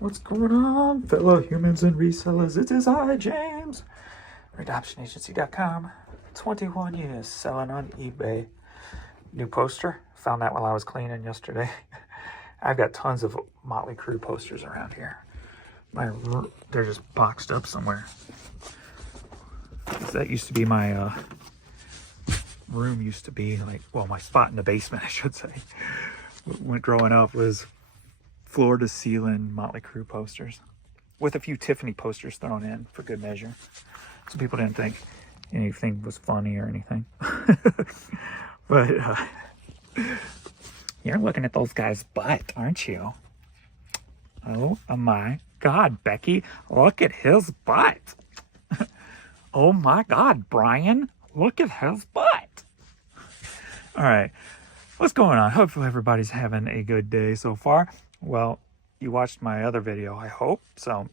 What's going on, fellow humans and resellers? It is I, James, RedoptionAgency.com. 21 years selling on eBay. New poster. Found that while I was cleaning yesterday. I've got tons of Motley Crue posters around here. They're just boxed up somewhere. That used to be my room. Used to be like, well, my spot in the basement, I should say. When growing up was floor to ceiling Motley Crue posters with a few Tiffany posters thrown in for good measure, so people didn't think anything was funny or anything. But you're looking at those guys' butt, aren't you? Oh my God, Becky, look at his butt. Oh my God, Brian, look at his butt. All right, what's going on? Hopefully everybody's having a good day so far. Well, you watched my other video, I hope. So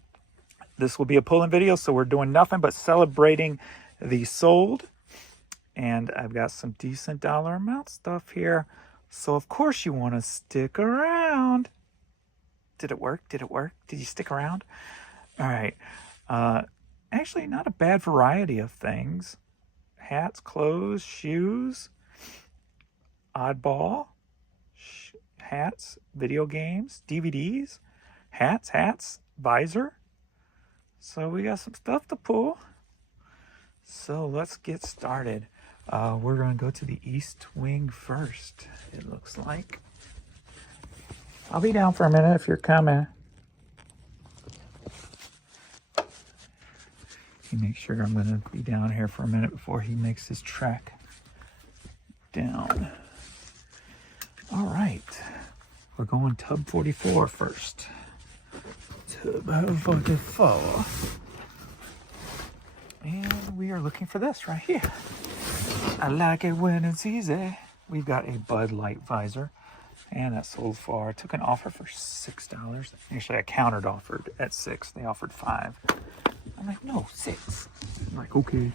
this will be a pull-in video. So we're doing nothing but celebrating the sold. And I've got some decent dollar amount stuff here. So of course you want to stick around. Did it work? Did it work? Did you stick around? All right. Actually, not a bad variety of things. Hats, clothes, shoes, oddball. Hats, video games, DVDs, hats, visor. So we got some stuff to pull. So let's get started. We're going to go to the East Wing first, it looks like. I'll be down for a minute if you're coming. He makes sure I'm going to be down here for a minute before he makes his trek down. All right. We're going tub 44 first. Tub 44. And we are looking for this right here. I like it when it's easy. We've got a Bud Light visor. And that sold for, I took an offer for $6. Actually, I countered offered at $6. They offered $5. I'm like, no, $6. I'm like, okay.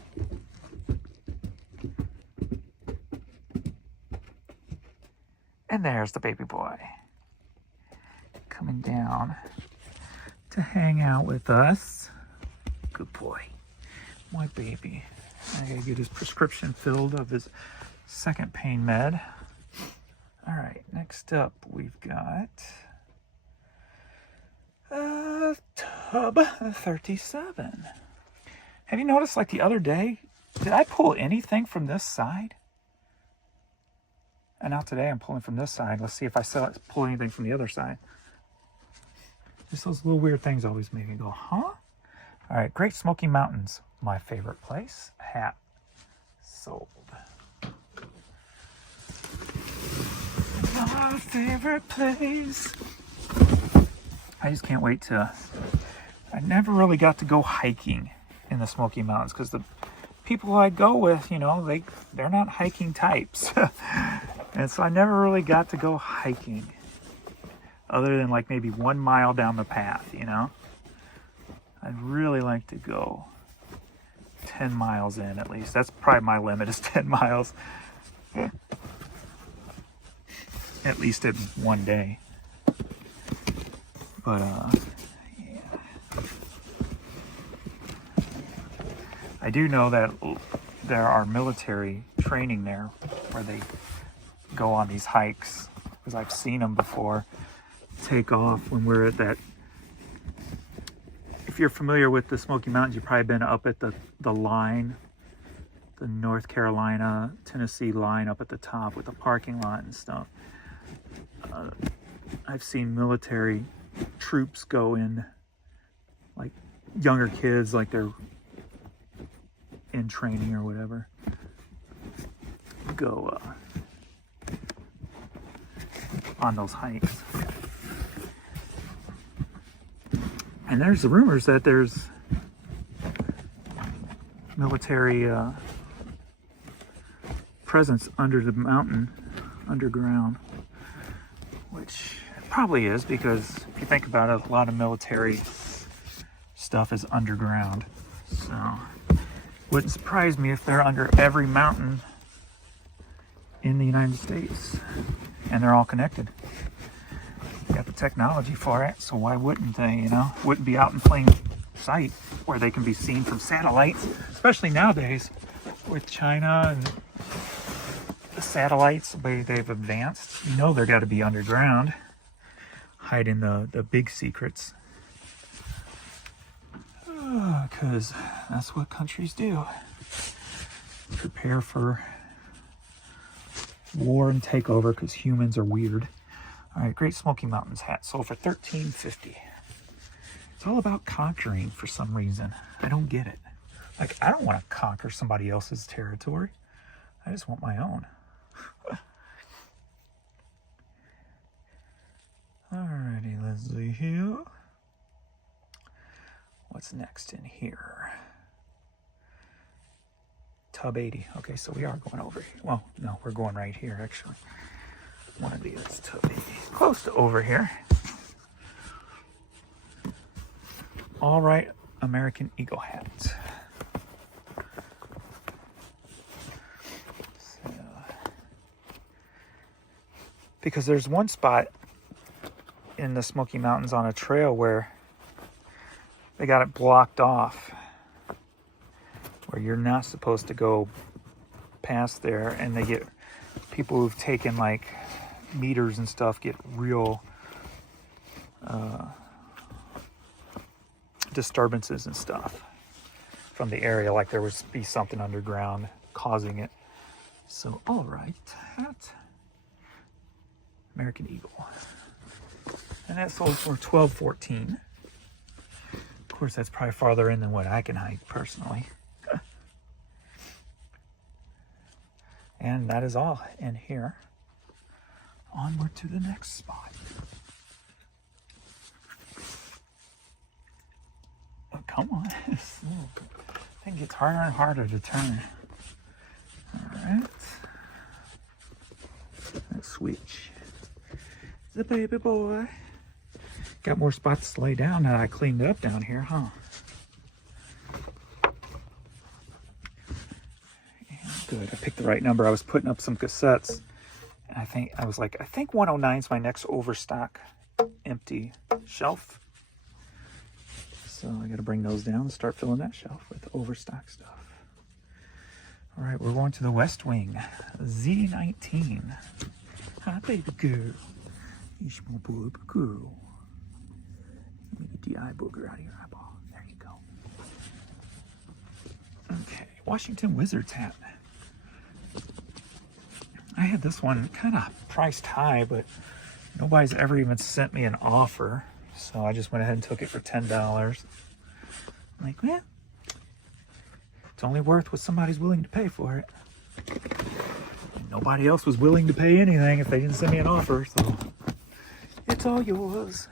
And there's the baby boy. Coming down to hang out with us. Good boy. My baby. I gotta get his prescription filled of his second pain med. All right, next up we've got tub 37. Have you noticed, like the other day, did I pull anything from this side? And now today I'm pulling from this side. Let's see if I pull anything from the other side. Just those little weird things always make me go, huh? All right, Great Smoky Mountains, my favorite place. Hat sold. My favorite place. I just can't wait to... I never really got to go hiking in the Smoky Mountains because the people I go with, you know, they're not hiking types. And so I never really got to go hiking other than like maybe 1 mile down the path, you know. I'd really like to go 10 miles in at least. That's probably my limit is 10 miles. At least in one day. But, yeah. I do know that there are military training there where they go on these hikes, because I've seen them before take off when we're at that. If you're familiar with the Smoky Mountains, you've probably been up at the line, the North Carolina, Tennessee line up at the top with the parking lot and stuff. I've seen military troops go in, like younger kids, like they're in training or whatever, go on those hikes. And there's the rumors that there's military presence under the mountain, underground, which it probably is, because if you think about it, a lot of military stuff is underground. So wouldn't surprise me if they're under every mountain in the United States, and they're all connected. got the technology for it, so why wouldn't they, you know? Wouldn't be out in plain sight where they can be seen from satellites, especially nowadays with China and the satellites, the way they've advanced. You know they're got to be underground, hiding the big secrets. Because that's what countries do. Prepare for war and takeover because humans are weird. All right, Great Smoky Mountains hat sold for $13.50. It's all about conquering for some reason. I don't get it. Like, I don't want to conquer somebody else's territory. I just want my own. Alrighty, Leslie Hill. What's next in here? Tub 80. Okay, so we are going over here. Well, no, we're going right here, actually. One of these is Tub 80. Close to over here. All right, American Eagle hat. So, because there's one spot in the Smoky Mountains on a trail where they got it blocked off, where you're not supposed to go past there, and they get people who've taken like meters and stuff get real disturbances and stuff from the area, like there would be something underground causing it. So, all right, hat, American Eagle, and that sold for $12.14. Of course, that's probably farther in than what I can hike personally. And that is all in here. Onward to the next spot. Oh, come on. This thing gets harder and harder to turn. All right. Let's switch. The baby boy. Got more spots to lay down that I cleaned up down here, huh? Good. I picked the right number. I was putting up some cassettes, and I think 109 is my next overstock empty shelf. So I got to bring those down and start filling that shelf with overstock stuff. All right, we're going to the West Wing, Z19. Hi, baby girl. He's my baby girl. Let me get the eye booger out of your eyeball. There you go. Okay, Washington Wizards hat. I had this one kind of priced high, but nobody's ever even sent me an offer. So I just went ahead and took it for $10. I'm like, well, it's only worth what somebody's willing to pay for it. And nobody else was willing to pay anything if they didn't send me an offer, so it's all yours.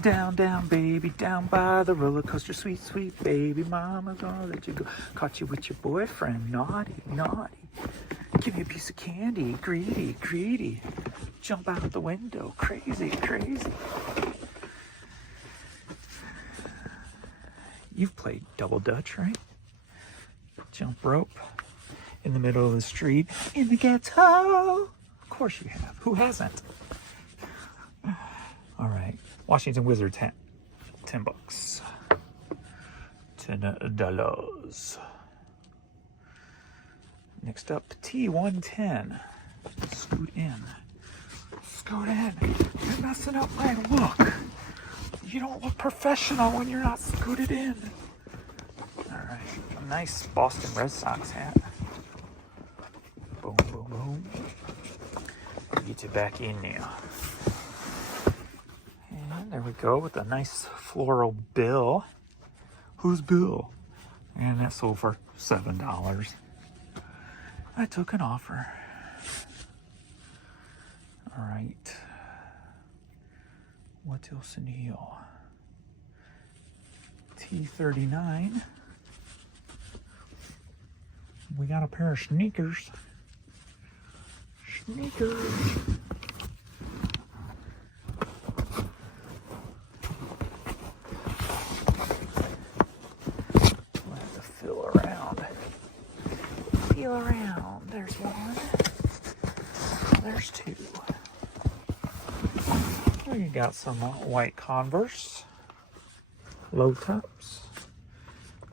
Down, down, baby, down by the roller coaster, sweet, sweet baby, mama's gonna let you go. Caught you with your boyfriend, naughty, naughty. Give me a piece of candy, greedy, greedy. Jump out the window, crazy, crazy. You've played double dutch, right? Jump rope in the middle of the street, in the ghetto. Of course you have. Who hasn't? All right. Washington Wizards hat, $10. $10. Next up, T110. Scoot in. Scoot in. You're messing up my look. You don't look professional when you're not scooted in. All right, a nice Boston Red Sox hat. Boom, boom, boom. Get you back in there. And there we go with a nice floral bill. Who's Bill? And that sold for $7. I took an offer. All right. What else in here? P39. We got a pair of sneakers. Sneakers. We'll have to feel around. Feel around. There's one. There's two. We got some white Converse. Low tops.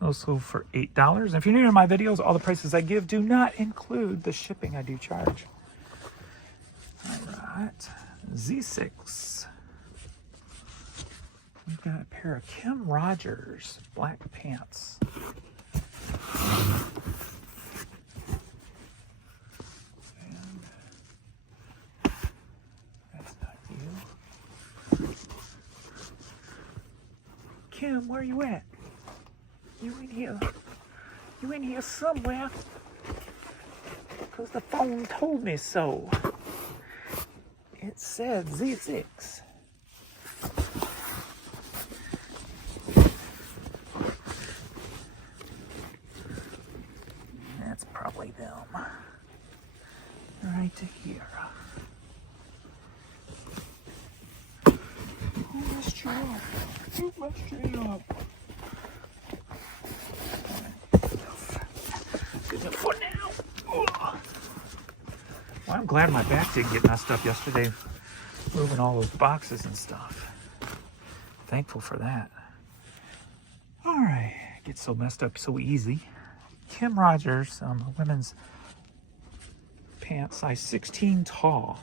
Also for $8. And if you're new to my videos, all the prices I give do not include the shipping I do charge. Alright. Z6. We've got a pair of Kim Rogers black pants. And that's not you. Kim, where you at? You in here? You in here somewhere? Because the phone told me so. It said Z6. That's probably them. Right to here. Who messed you up? Who messed you up? Good enough for now. Ugh. Well, I'm glad my back didn't get messed up yesterday, moving all those boxes and stuff. Thankful for that. All right, gets so messed up so easy. Kim Rogers, women's pants, size 16 tall.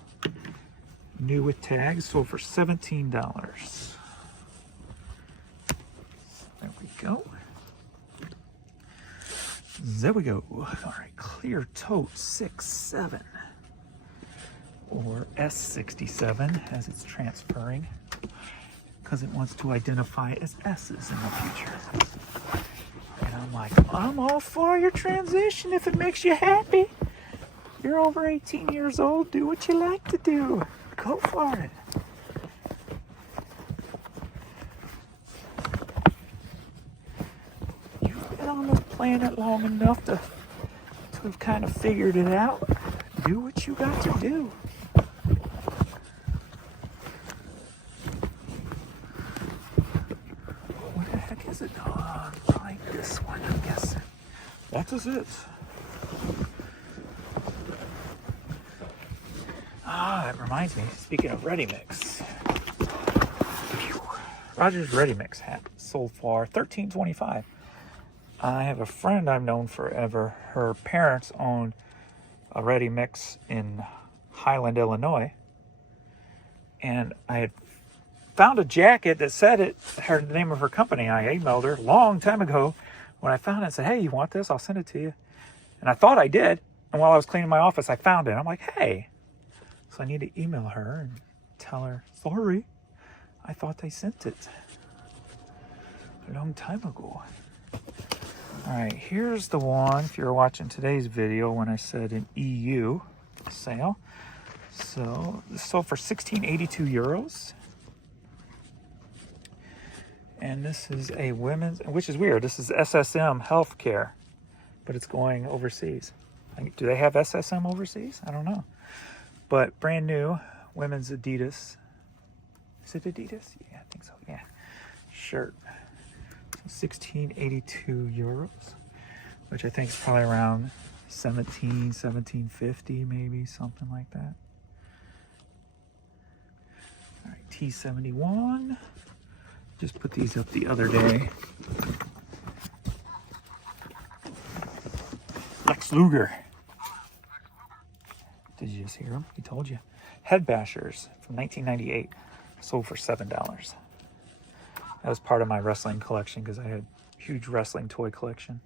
New with tags, sold for $17. There we go. There we go. All right, clear tote 6'7", or S67 as it's transferring, because it wants to identify as S's in the future. And I'm like, I'm all for your transition if it makes you happy. You're over 18 years old. Do what you like to do. Go for it. You've been on the planet long enough to have kind of figured it out. Do what you got to do. What the heck is it? Oh, probably this one, I'm guessing. That is it. Ah, that reminds me, speaking of Ready Mix. Rogers Ready Mix hat sold for $13.25. I have a friend I've known forever. Her parents owned a Ready Mix in Highland, Illinois. And I had found a jacket that said it, the name of her company. I emailed her a long time ago. When I found it, I said, hey, you want this? I'll send it to you. And I thought I did. And while I was cleaning my office, I found it. I'm like, hey. So I need to email her and tell her, sorry, I thought I sent it a long time ago. All right, here's the one, if you're watching today's video, when I said an EU sale. So this sold for €16.82. And this is a women's, which is weird, this is SSM Healthcare, but it's going overseas. Do they have SSM overseas? I don't know. But brand new women's Adidas. Is it Adidas? Yeah, I think so. Yeah. Shirt. So €16.82, which I think is probably around $17.50, maybe something like that. All right, T71. Just put these up the other day. Lex Luger. Did you just hear him? He told you. Head Bashers from 1998, sold for $7. That was part of my wrestling collection because I had a huge wrestling toy collection.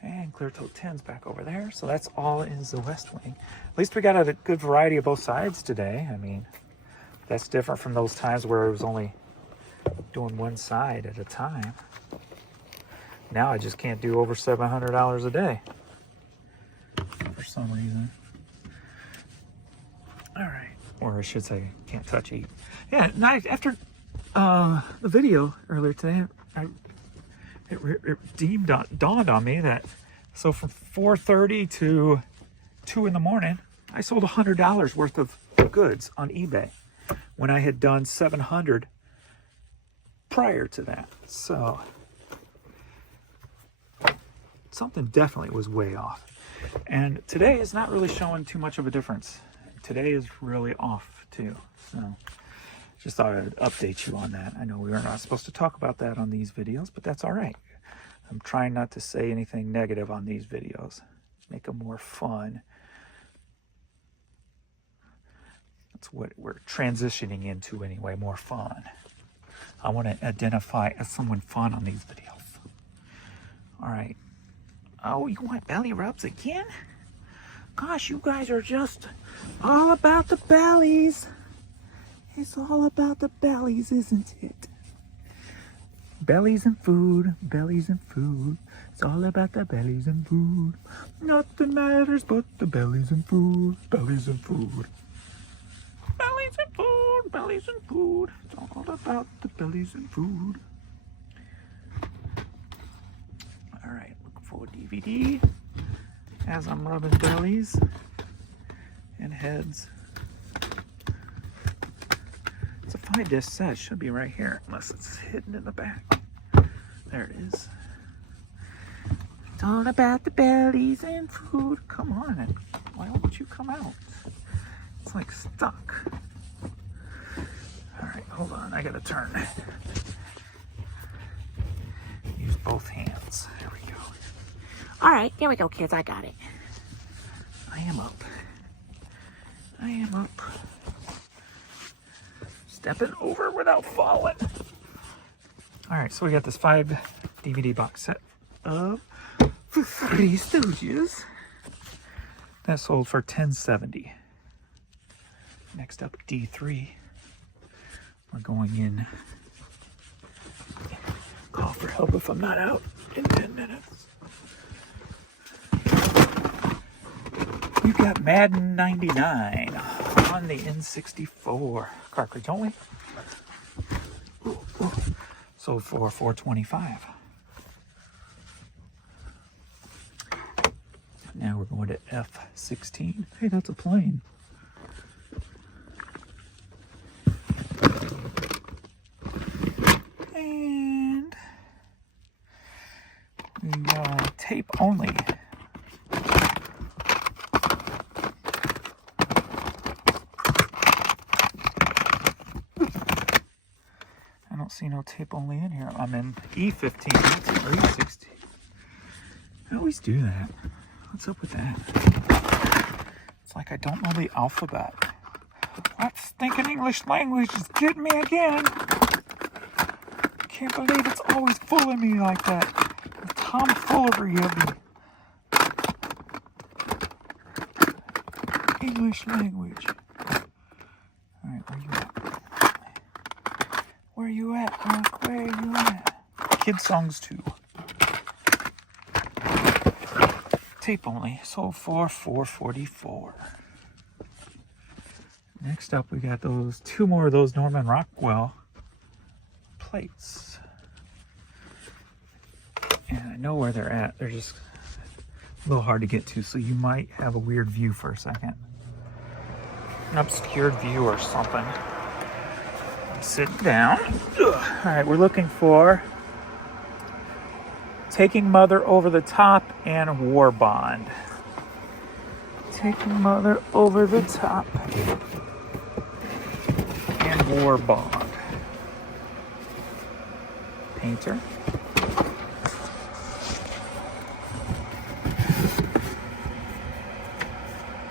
And Clear Tote 10's back over there. So that's all in the West Wing. At least we got a good variety of both sides today. I mean, that's different from those times where it was only doing one side at a time. Now I just can't do over $700 a day for some reason. All right, or I should say, can't touch eat. Yeah, after the video earlier today, I it dawned on me that, so from 4:30 to 2 in the morning, I sold $100 worth of goods on eBay when I had done 700 prior to that. So something definitely was way off. And today is not really showing too much of a difference. Today is really off too. So just thought I'd update you on that. I know we are not supposed to talk about that on these videos, but that's all right. I'm trying not to say anything negative on these videos. Make them more fun. That's what we're transitioning into anyway, more fun. I want to identify as someone fun on these videos. All right. Oh, you want belly rubs again? Gosh, you guys are just all about the bellies. It's all about the bellies, isn't it? Bellies and food, bellies and food. It's all about the bellies and food. Nothing matters but the bellies and food, bellies and food. Bellies and food, bellies and food. It's all about the bellies and food. All right, looking for a DVD as I'm rubbing bellies and heads. It's a 5-disc set. It should be right here, unless it's hidden in the back. There it is. It's all about the bellies and food. Come on. Why won't you come out? It's like stuck. All right, hold on. I gotta turn. Use both hands. There we go. All right, here we go, kids. I got it. I am up. I am up. Stepping over without falling. All right, so we got this 5 DVD box set of The Three Stooges. That sold for $10.70. Next up, D3. We're going in. Call for help if I'm not out in 10 minutes. We've got Madden 99 on the N64 cartridge only. Ooh, ooh. Sold for $4.25. Now we're going to F-16. Hey, that's a plane. And we got tape only. I don't see no tape only in here. I'm in E15 or E16. I always do that. What's up with that? It's like I don't know the alphabet. That stinking English language is getting me again. Can't believe it's always fooling me like that. The tomfoolery of the English language. Alright, where you at? Where you at, Mark? Where you at? Kid songs too. Tape only, sold for $4.44. Next up, we got those 2 more of those Norman Rockwell plates. And I know where they're at. They're just a little hard to get to, so you might have a weird view for a second. An obscured view or something. I'm sitting down. Ugh. All right, we're looking for Taking Mother Over the Top and War Bond. Taking Mother Over the Top and War Bond. Painter.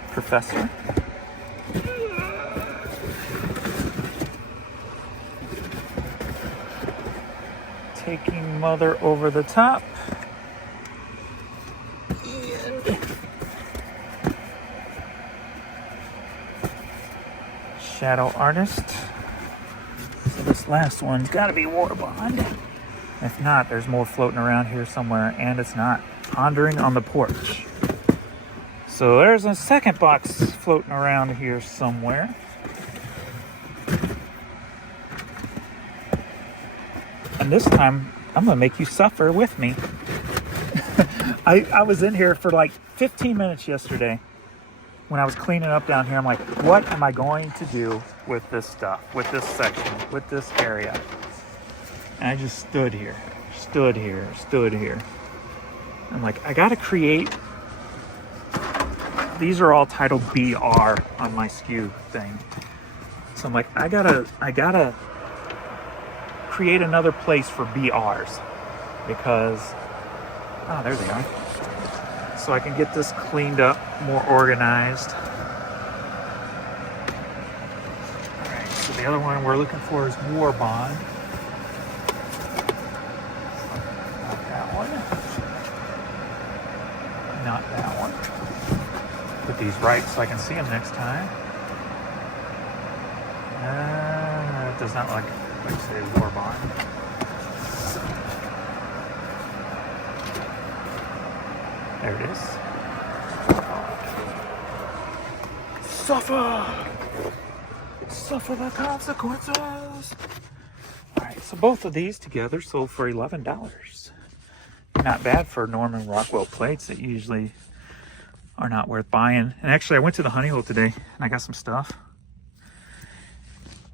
Professor. Taking Mother Over the Top. And Shadow Artist. So this last one's got to be War Bond. If not, there's more floating around here somewhere, and it's not. Pondering on the Porch. So there's a second box floating around here somewhere. And this time, I'm gonna make you suffer with me. I was in here for like 15 minutes yesterday when I was cleaning up down here. I'm like, what am I going to do with this stuff, with this section, with this area? And I just stood here. I'm like, I gotta create. These are all titled BR on my SKU thing. So I'm like, I gotta create another place for BRs because, oh, there they are. So I can get this cleaned up, more organized. All right, so the other one we're looking for is War Bond. Not that one. Not that one. Put these right so I can see them next time. It does not like say War Bond. There it is. Suffer the consequences. Alright, so both of these together sold for $11. Not bad for Norman Rockwell plates that usually are not worth buying. And actually I went to the Honey Hole today and I got some stuff.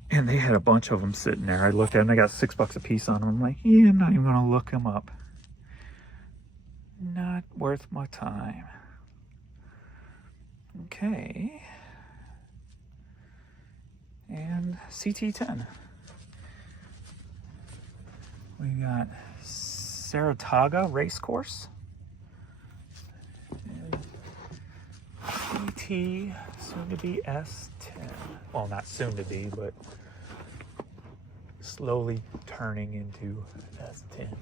And they had a bunch of them sitting there. I looked at them, I got $6 a piece on them. I'm like, yeah, I'm not even gonna look them up. Not worth my time. Okay. And CT10. We got Saratoga Race Course. And CT, soon to be S10. Well, not soon to be, but slowly turning into S10.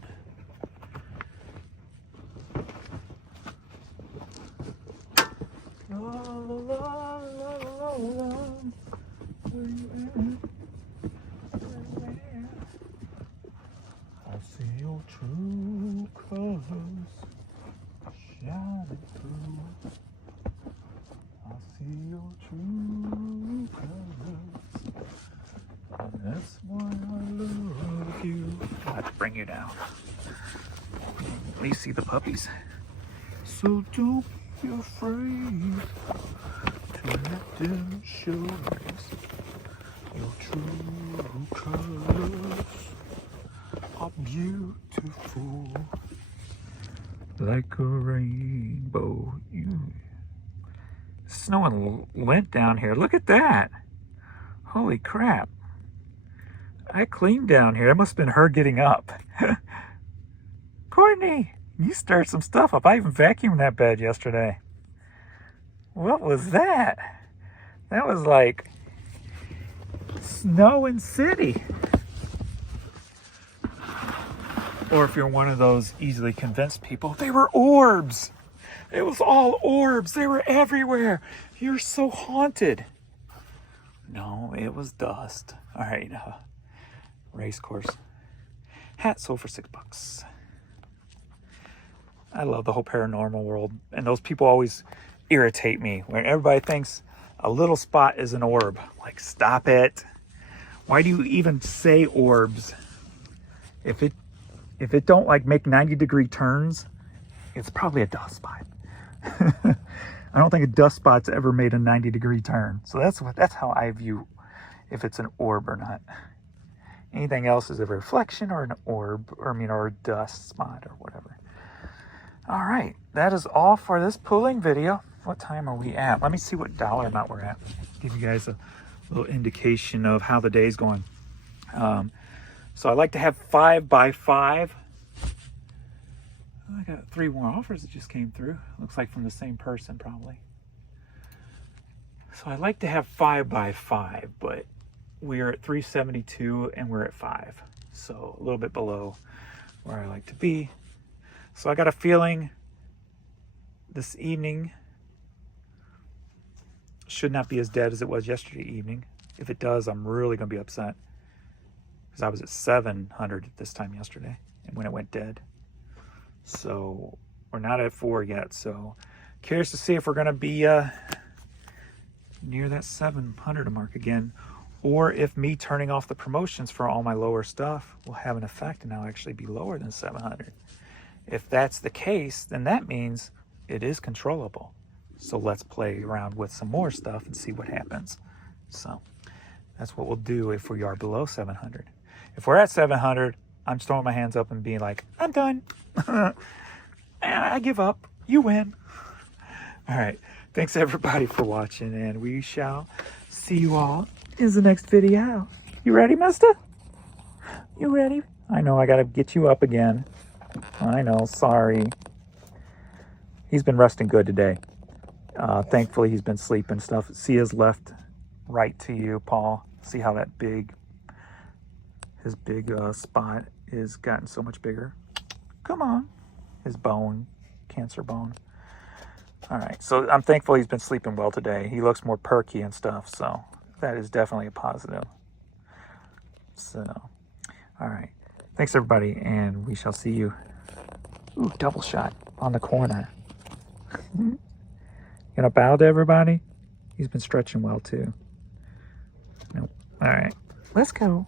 La, la, la, la, la, la. I see your true colors shining through. I see your true colors. And that's why I love you. I have to bring you down. At least see the puppies. So don't be afraid to let them show us your true colors are beautiful like a rainbow. It's snowing lint down here. Look at that. Holy crap. I cleaned down here. It must have been her getting up. Courtney, you stirred some stuff up. I even vacuumed that bed yesterday. What was that? That was like snow and city. Or if you're one of those easily convinced people, they were orbs. It was all orbs. They were everywhere. You're so haunted. No, it was dust. All right, race course. Hat sold for $6. I love the whole paranormal world. And those people always irritate me when everybody thinks a little spot is an orb. Like, stop it. Why do you even say orbs? If it don't like make 90-degree turns, it's probably a dust spot. I don't think a dust spot's ever made a 90-degree turn. So that's how I view if it's an orb or not. Anything else is a reflection or an orb, or a dust spot or whatever. All right, that is all for this pulling video. What time are we at? Let me see what dollar amount we're at. Give you guys a little indication of how the day's going. So I like to have 5 by 5. I got 3 more offers that just came through. Looks like from the same person probably. So I like to have 5 by 5, but we're at 372 and we're at 5. So a little bit below where I like to be. So I got a feeling this evening should not be as dead as it was yesterday evening. If it does, I'm really going to be upset. Because I was at 700 this time yesterday and when it went dead. So we're not at 4 yet. So curious to see if we're going to be near that 700 mark again, or if me turning off the promotions for all my lower stuff will have an effect and I'll actually be lower than 700. If that's the case, then that means it is controllable. So let's play around with some more stuff and see what happens. So that's what we'll do if we are below 700. If we're at 700, I'm throwing my hands up and being like, I'm done. I give up. You win. All right. Thanks everybody for watching, and we shall see you all in the next video. You ready, mister? You ready? I know I got to get you up again. I know. Sorry. He's been resting good today. Thankfully, he's been sleeping stuff. See his left, right to you, Paul. See how that his big spot is gotten so much bigger. Come on. His bone, cancer bone. All right, so I'm thankful he's been sleeping well today. He looks more perky and stuff, so that is definitely a positive. So, all right. Thanks, everybody, and we shall see you. Ooh, double shot on the corner. Gonna bow to everybody? He's been stretching well, too. Nope. All right, let's go.